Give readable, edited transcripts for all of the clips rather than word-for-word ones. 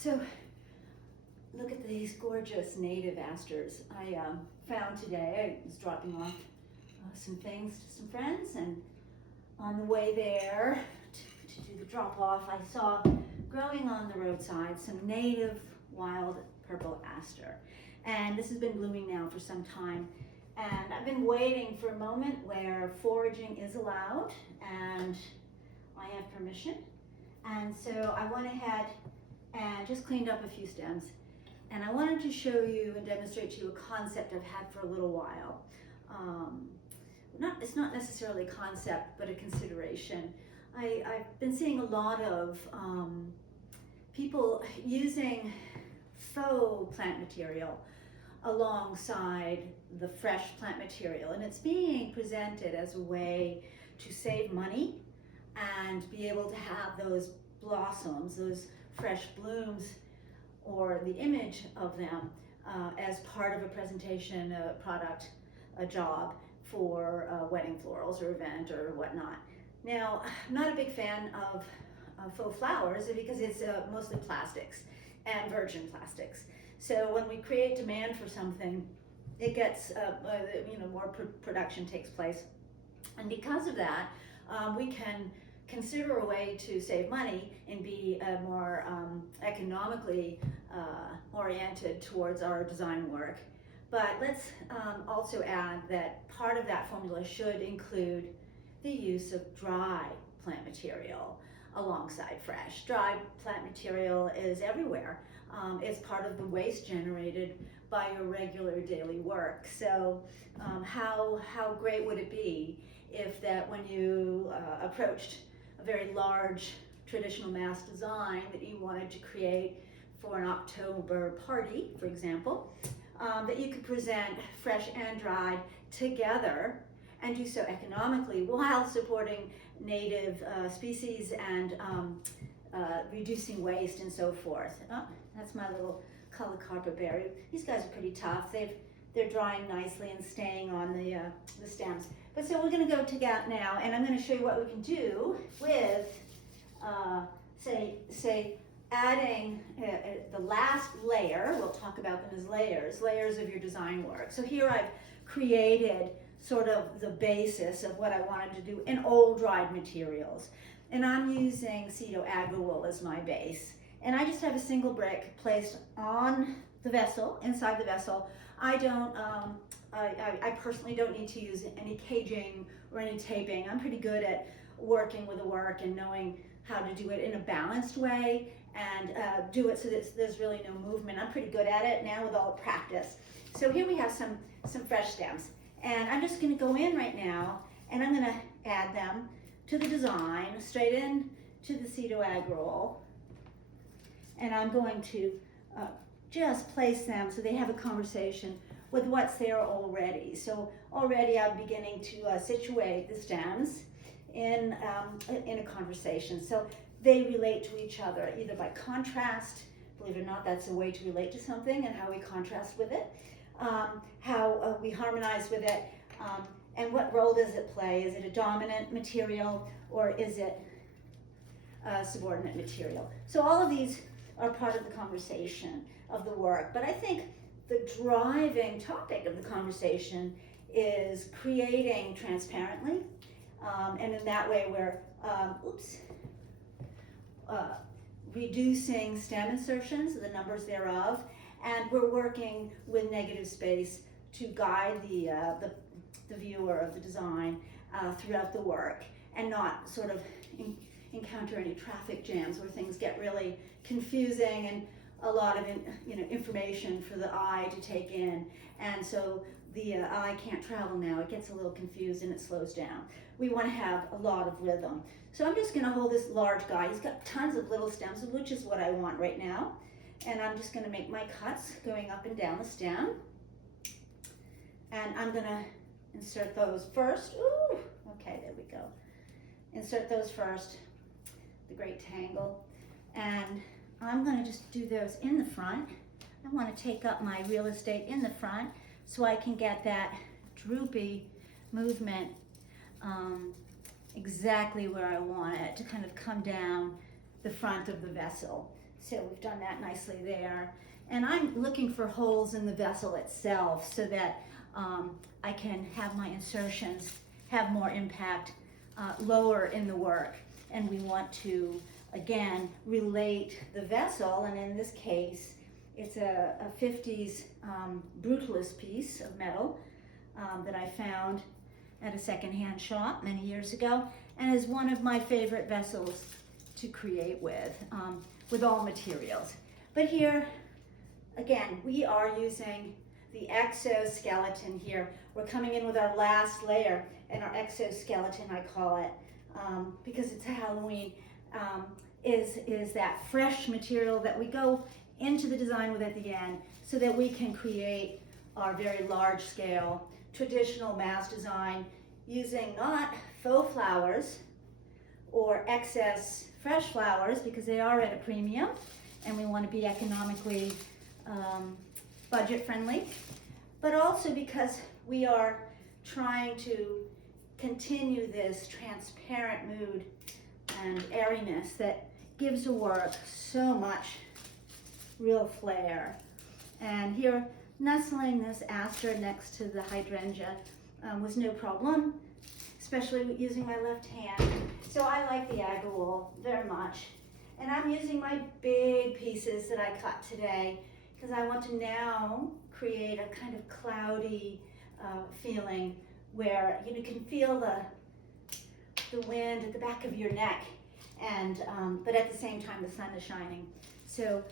So look at these gorgeous native asters I found today. I was dropping off some things to some friends, and on the way there to do the drop off, I saw growing on the roadside some native wild purple aster. And this has been blooming now for some time. And I've been waiting for a moment where foraging is allowed and I have permission. And so I went ahead and just cleaned up a few stems. And I wanted to show you and demonstrate to you a concept I've had for a little while. It's not necessarily a concept, but a consideration. I've been seeing a lot of people using faux plant material alongside the fresh plant material, and it's being presented as a way to save money and be able to have those blossoms, those fresh blooms, or the image of them as part of a presentation, a product, a job for wedding florals or event or whatnot. Now, I'm not a big fan of faux flowers because it's mostly plastics and virgin plastics. So when we create demand for something, it gets, more production takes place. And because of that, we can consider a way to save money and be more economically oriented towards our design work. But let's also add that part of that formula should include the use of dry plant material alongside fresh. Dry plant material is everywhere. It's part of the waste generated by your regular daily work. So how great would it be if that when you approached a very large traditional mass design that you wanted to create for an October party, for example, that you could present fresh and dried together and do so economically while supporting native species and reducing waste and so forth. Oh, that's my little colored carpetberry. These guys are pretty tough. They're drying nicely and staying on the stems. But so we're going to go to that now, and I'm going to show you what we can do with, say adding the last layer. We'll talk about them as layers of your design work. So here I've created sort of the basis of what I wanted to do in old dried materials. And I'm using AgraWool as my base. And I just have a single brick placed on the vessel, inside the vessel. I personally don't need to use any caging or any taping. I'm pretty good at working with the work and knowing how to do it in a balanced way and do it so that there's really no movement. I'm pretty good at it now with all the practice. So here we have some fresh stems. And I'm just going to go in right now and I'm going to add them to the design, straight in to the AgraWool. And I'm going to just place them so they have a conversation with what's there already. So already I'm beginning to situate the stems in a conversation. So they relate to each other either by contrast. Believe it or not, that's a way to relate to something, and how we contrast with it, how we harmonize with it, and what role does it play? Is it a dominant material or is it a subordinate material? So all of these are part of the conversation of the work, but I think the driving topic of the conversation is creating transparently, and in that way we're reducing stem insertions, the numbers thereof, and we're working with negative space to guide the viewer of the design throughout the work, and not sort of encounter any traffic jams where things get really confusing and a lot of information for the eye to take in, and so the eye can't travel now. It gets a little confused and it slows down. We want to have a lot of rhythm. So I'm just going to hold this large guy. He's got tons of little stems, which is what I want right now. And I'm just going to make my cuts going up and down the stem. And I'm going to insert those first. Ooh, okay, there we go. Insert those first, the great tangle. And I'm going to just do those in the front. I want to take up my real estate in the front so I can get that droopy movement exactly where I want it to kind of come down the front of the vessel. So we've done that nicely there. And I'm looking for holes in the vessel itself so that I can have my insertions have more impact lower in the work. And we want to, again, relate the vessel, and in this case, it's a 50s brutalist piece of metal that I found at a secondhand shop many years ago, and is one of my favorite vessels to create with all materials. But here, again, we are using the exoskeleton here. We're coming in with our last layer, and our exoskeleton, I call it, because it's Halloween, is that fresh material that we go into the design with at the end so that we can create our very large scale traditional mass design using not faux flowers or excess fresh flowers, because they are at a premium and we want to be economically budget friendly, but also because we are trying to continue this transparent mood and airiness that gives the work so much real flair. And here, nestling this aster next to the hydrangea was no problem, especially using my left hand. So I like the AgraWool very much. And I'm using my big pieces that I cut today because I want to now create a kind of cloudy feeling where you can feel the wind at the back of your neck, and but at the same time the sun is shining. So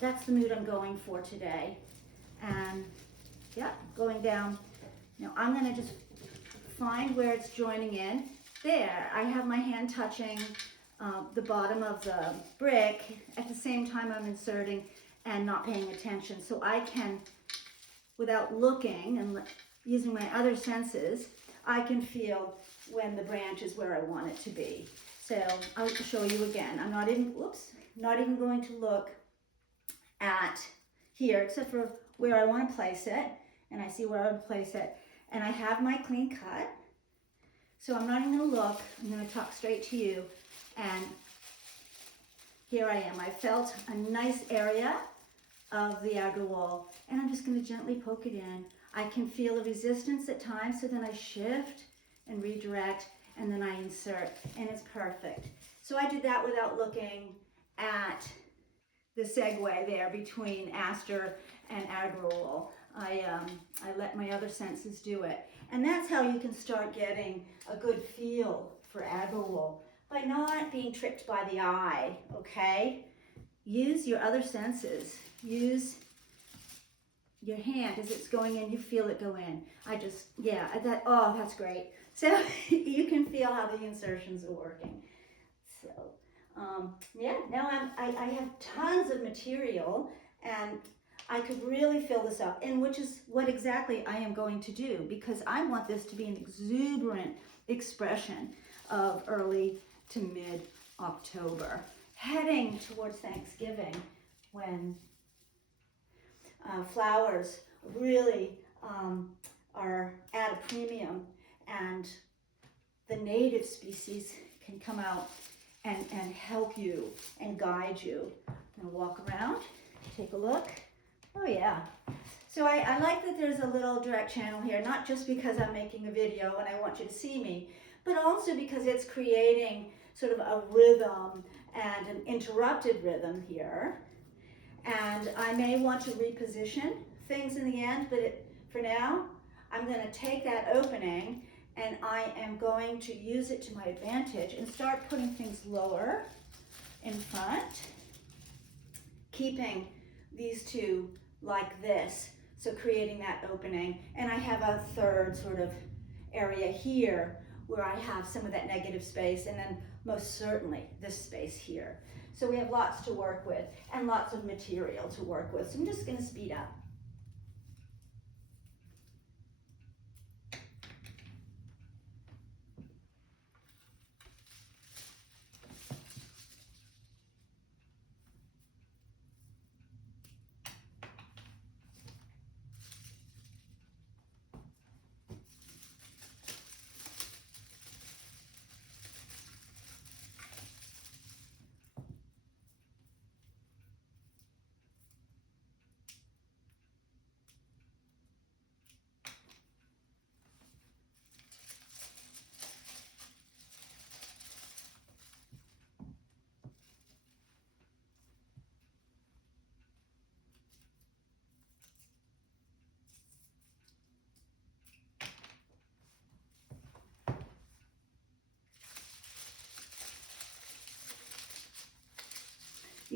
that's the mood I'm going for today. And yeah, going down. Now I'm gonna just find where it's joining in. There, I have my hand touching the bottom of the brick. At the same time I'm inserting and not paying attention. So I can, without looking and using my other senses, I can feel when the branch is where I want it to be. So I'll show you again. I'm not even, not even going to look at here, except for where I want to place it. And I see where I want to place it. And I have my clean cut. So I'm not even going to look. I'm going to talk straight to you. And here I am. I felt a nice area of the AgraWool, and I'm just going to gently poke it in. I can feel the resistance at times, so then I shift and redirect, and then I insert, and it's perfect. So I did that without looking at the segue there between aster and AgraWool. I let my other senses do it. And that's how you can start getting a good feel for AgraWool, by not being tricked by the eye, okay? Use your other senses. Use your hand as it's going in, you feel it go in. Oh, that's great. So you can feel how the insertions are working. So, yeah, now I have tons of material, and I could really fill this up, and which is what exactly I am going to do, because I want this to be an exuberant expression of early to mid-October, heading towards Thanksgiving, when flowers really are at a premium, and the native species can come out and help you and guide you. I'm gonna walk around, take a look. Oh yeah. So I like that there's a little direct channel here, not just because I'm making a video and I want you to see me, but also because it's creating sort of a rhythm and an interrupted rhythm here. And I may want to reposition things in the end, but for now, I'm going to take that opening and I am going to use it to my advantage and start putting things lower in front, keeping these two like this, so creating that opening. And I have a third sort of area here where I have some of that negative space, and then most certainly this space here. So we have lots to work with and lots of material to work with. So I'm just going to speed up.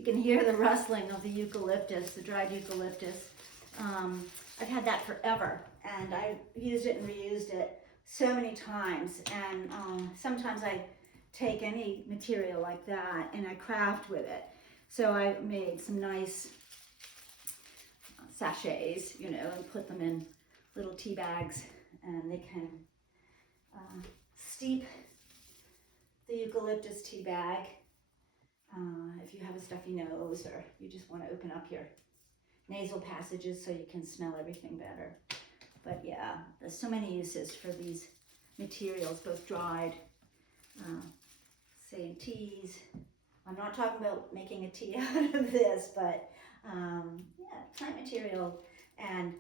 you can hear the rustling of the eucalyptus, the dried eucalyptus. I've had that forever, and I used it and reused it so many times. And sometimes I take any material like that and I craft with it. So I made some nice sachets, you know, and put them in little tea bags, and they can steep the eucalyptus tea bag if you have a stuffy nose, or you just want to open up your nasal passages so you can smell everything better. But yeah, there's so many uses for these materials, both dried, say in teas. I'm not talking about making a tea out of this, but yeah, plant material and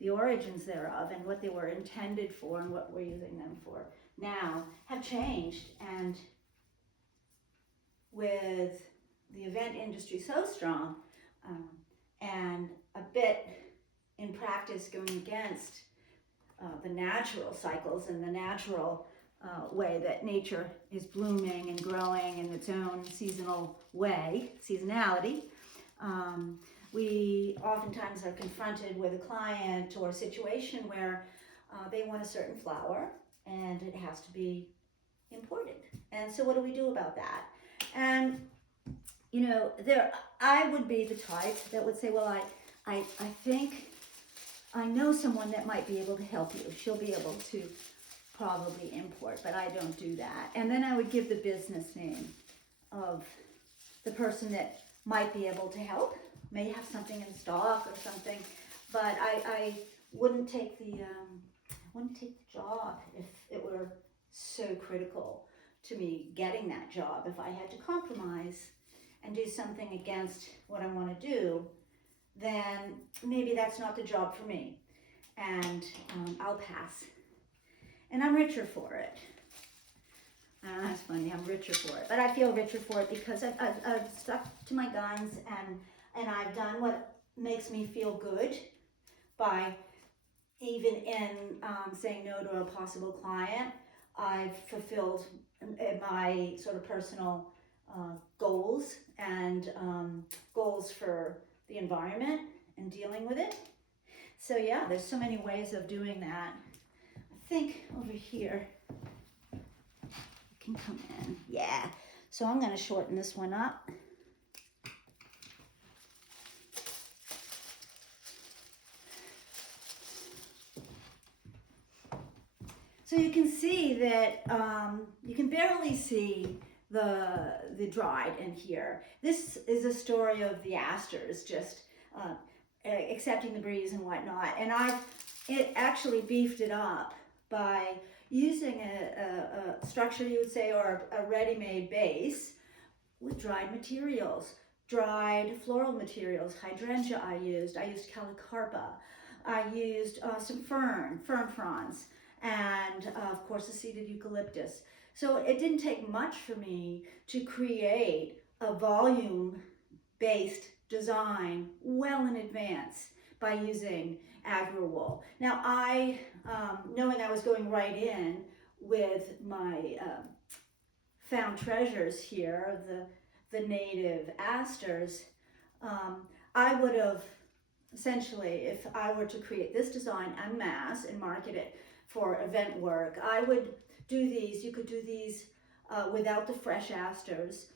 the origins thereof and what they were intended for and what we're using them for now have changed. And with the event industry so strong and a bit in practice going against the natural cycles and the natural way that nature is blooming and growing in its own seasonal way, seasonality, we oftentimes are confronted with a client or a situation where they want a certain flower and it has to be imported. And so what do we do about that? And, you know, I would be the type that would say, well, I think I know someone that might be able to help you. She'll be able to probably import, but I don't do that. And then I would give the business name of the person that might be able to help, may have something in stock or something, but I wouldn't take the job if it were so critical to me getting that job. If I had to compromise and do something against what I want to do, then maybe that's not the job for me, and I'll pass. And I'm richer for it. That's funny, I'm richer for it. But I feel richer for it because I've stuck to my guns, and I've done what makes me feel good by, even in saying no to a possible client, I've fulfilled my sort of personal goals and goals for the environment and dealing with it. So yeah, there's so many ways of doing that. I think over here, you can come in. Yeah, so I'm gonna shorten this one up. So you can see that you can barely see the dried in here. This is a story of the asters, just accepting the breeze and whatnot. And it actually beefed it up by using a structure, you would say, or a ready-made base with dried materials, dried floral materials. Hydrangea I used calicarpa, I used some fern fronds, and of course the seeded eucalyptus. So it didn't take much for me to create a volume-based design well in advance by using AgraWool. Now I, knowing I was going right in with my found treasures here, the native asters, I would have essentially, if I were to create this design en masse and market it for event work, I would do these. You could do these without the fresh asters,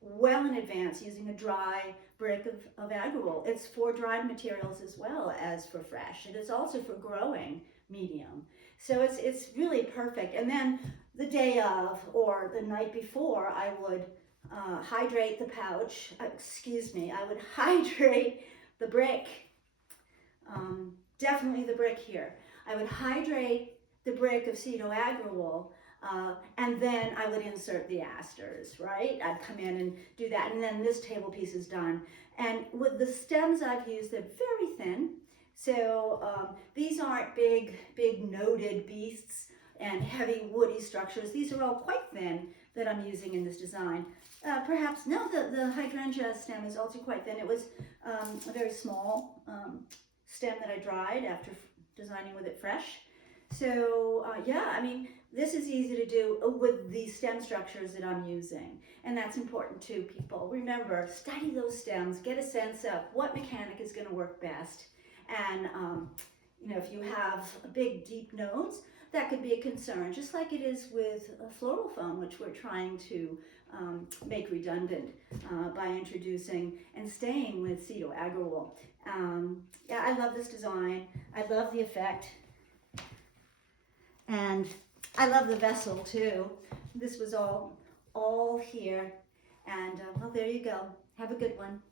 well in advance, using a dry brick of AgraWool. It's for dried materials as well as for fresh. It is also for growing medium. So it's really perfect. And then the day of or the night before, I would hydrate the pouch. I would hydrate the brick. Definitely the brick here. I would hydrate the brick of Cedo AgraWool, and then I would insert the asters, right? I'd come in and do that, and then this table piece is done. And with the stems I've used, they're very thin. So these aren't big noted beasts and heavy woody structures. These are all quite thin that I'm using in this design. Perhaps, no, the hydrangea stem is also quite thin. It was a very small stem that I dried after designing with it fresh. So yeah, I mean, this is easy to do with the stem structures that I'm using. And that's important to people. Remember, study those stems, get a sense of what mechanic is going to work best. And if you have big, deep nodes, that could be a concern, just like it is with a floral foam, which we're trying to make redundant by introducing and staying with AgraWool. Yeah, I love this design. I love the effect. And I love the vessel too. This was all here. And well, there you go. Have a good one.